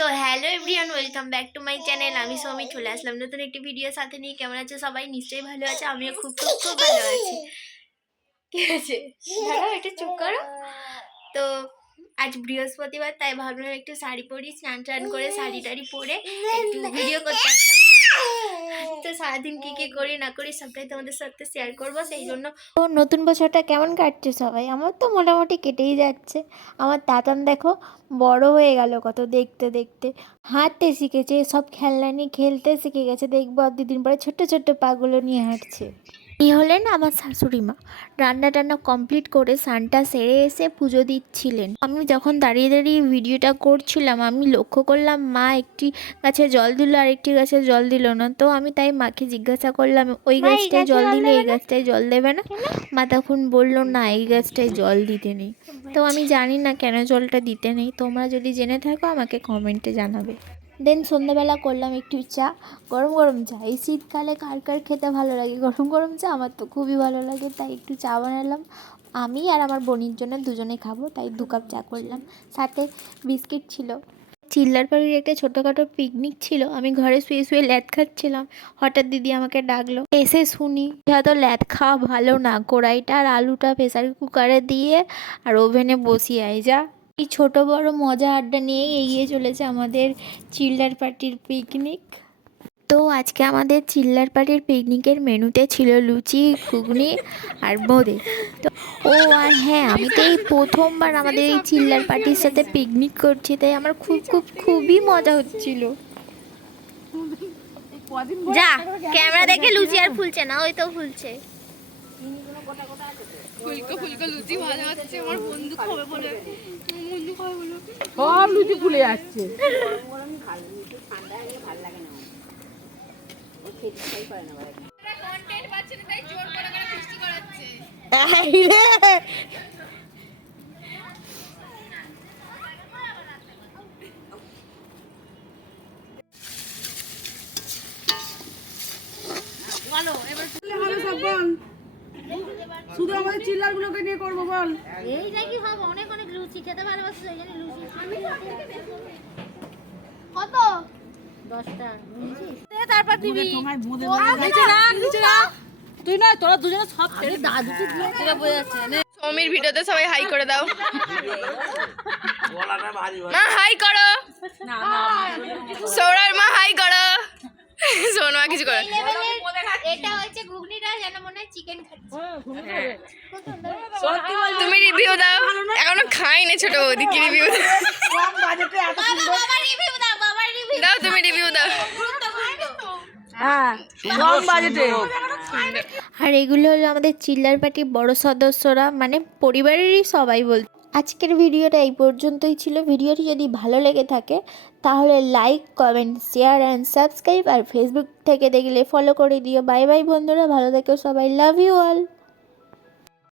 So hello everyone, welcome back to my channel. আমি সৌমি চলে আসলাম নতুন একটি ভিডিও সাথে নিয়ে। কেমন আছে সবাই? নিশ্চয়ই ভালো আছে, আমিও খুব খুব খুব ভালো আছি। ঠিক আছে, দাঁড়াও একটু চুপ করো। তো আজ বৃহস্পতিবার, তাই ভাবলাম একটু শাড়ি পরি, স্নান টান করে শাড়ি টাড়ি পরে একটু ভিডিও করতে আসলাম। তো সারাদিন কী কী করি না করি সবটাই তোমাদের সাথে শেয়ার করবো। সেই জন্য তো নতুন বছরটা কেমন কাটছে সবাই? আমার তো মোটামুটি কেটেই যাচ্ছে। আমার তাতান দেখো বড় হয়ে গেল কত, দেখতে দেখতে হাঁটতে শিখেছে, সব খেলনা নিয়ে খেলতে শিখে গেছে। দেখবো আর দুদিন পরে ছোট্ট ছোট্ট পাগুলো নিয়ে হাঁটছে। এই হলেন আমার শাশুড়ি মা। রান্না টান্না কমপ্লিট করে স্নানটা সেরে এসে পুজো দিচ্ছিলেন। আমি যখন দাঁড়িয়ে দাঁড়িয়ে ভিডিওটা করছিলাম, আমি লক্ষ্য করলাম মা একটি গাছে জল দিল আর একটি গাছে জল দিল না। তো আমি তাই মাকে জিজ্ঞাসা করলাম, ওই গাছটায় জল দিলে এই গাছটায় জল দেবে না? মা তখন বললো, না এই গাছটায় জল দিতে নেই। তো আমি জানি না কেন জলটা দিতে নেই, তোমরা যদি জেনে থাকো আমাকে কমেন্টে জানাবে। দেন সন্ধ্যাবেলা করলাম একটু চা, গরম গরম চা। এই শীতকালে কার কার খেতে ভালো লাগে গরম গরম চা? আমার তো খুবই ভালো লাগে, তাই একটু চা বানালাম। আমি আর আমার বোনের জন্য দুজনে খাবো, তাই 2 কাপ চা করলাম, সাথে বিস্কিট ছিল। চিল্লারপাড়ির একটা ছোটোখাটো পিকনিক ছিল। আমি ঘরে শুয়ে শুয়ে ল্যাদ খাচ্ছিলাম, হঠাৎ দিদি আমাকে ডাকলো। এসে শুনি হয়তো ল্যাদ খাওয়া ভালো না, কড়াইটা আর আলুটা প্রেসার কুকারে দিয়ে আর ওভেনে বসিয়ে আয় যা। এই ছোট বড় মজা আড্ডা নিয়েই এগিয়ে চলেছে আমাদের চিল্লার পার্টির পিকনিক। তো আজকে আমাদের চিল্লার পার্টির পিকনিকের মেনুতে ছিল লুচি, ঘুগনি আর বোঁদে। তো আর হ্যাঁ, আমি তো এই প্রথমবার আমাদের এই চিল্লার পার্টির সাথে পিকনিক করছি, তাই আমার খুবই মজা হচ্ছিল। যা ক্যামেরা দেখে লুচি আর ফুলছে না, ওই তো ফুলছে। ফুলকো ফুলকো লুচি ভাজা হচ্ছে, আমার বন্ধু খাবে বলে সব লুচি ফুলে যাচ্ছে। কন্টেন্ট পাচ্ছে না, তাই জোর করে করে ফিস্টি করাচ্ছে। শুধু আমাদের চিল্লার গুলোকে নিয়ে করবো বল। এইটা কি হবে? অনেক অনেক লুচি খেতে ভালোবাসো, সেই জন্য লুচি। কত? 10টা লুচি তারপর দিবি। তুই না, তোরা দুজনে সব ছেড়ে দাদু বোঝা যাচ্ছে না। সৌমির ভিডিওতে সবাই হাই করে দাও। মা হাই করো, সৌরার মা হাই করো। শোন মা কিছু করো। এটা হচ্ছে ঘুগনিটা, যেন মনে হয় চিকেন খাচ্ছি। তুমি রিভিউ দাও, এখনো খাইনি ছোট বৌদি, কি রিভিউ দাও? বাবা রিভিউ দাও, বাবা রিভিউ দাও, তুমি রিভিউ দাও। হ্যাঁ, কম বাজেটে। আর এগুলো হলো আমাদের চিল্লার পার্টির বড় সদস্যরা, মানে পরিবারেরই সবাই বল। আজকের ভিডিওটা এই পর্যন্তই ছিল। ভিডিওটি যদি ভালো লেগে থাকে তাহলে like, comment, share and subscribe. আর ফেসবুক থেকে দেখলে ফলো করে দিও। বাই বাই বন্ধুরা, ভালো থেকো সবাই, লাভ ইউ অল।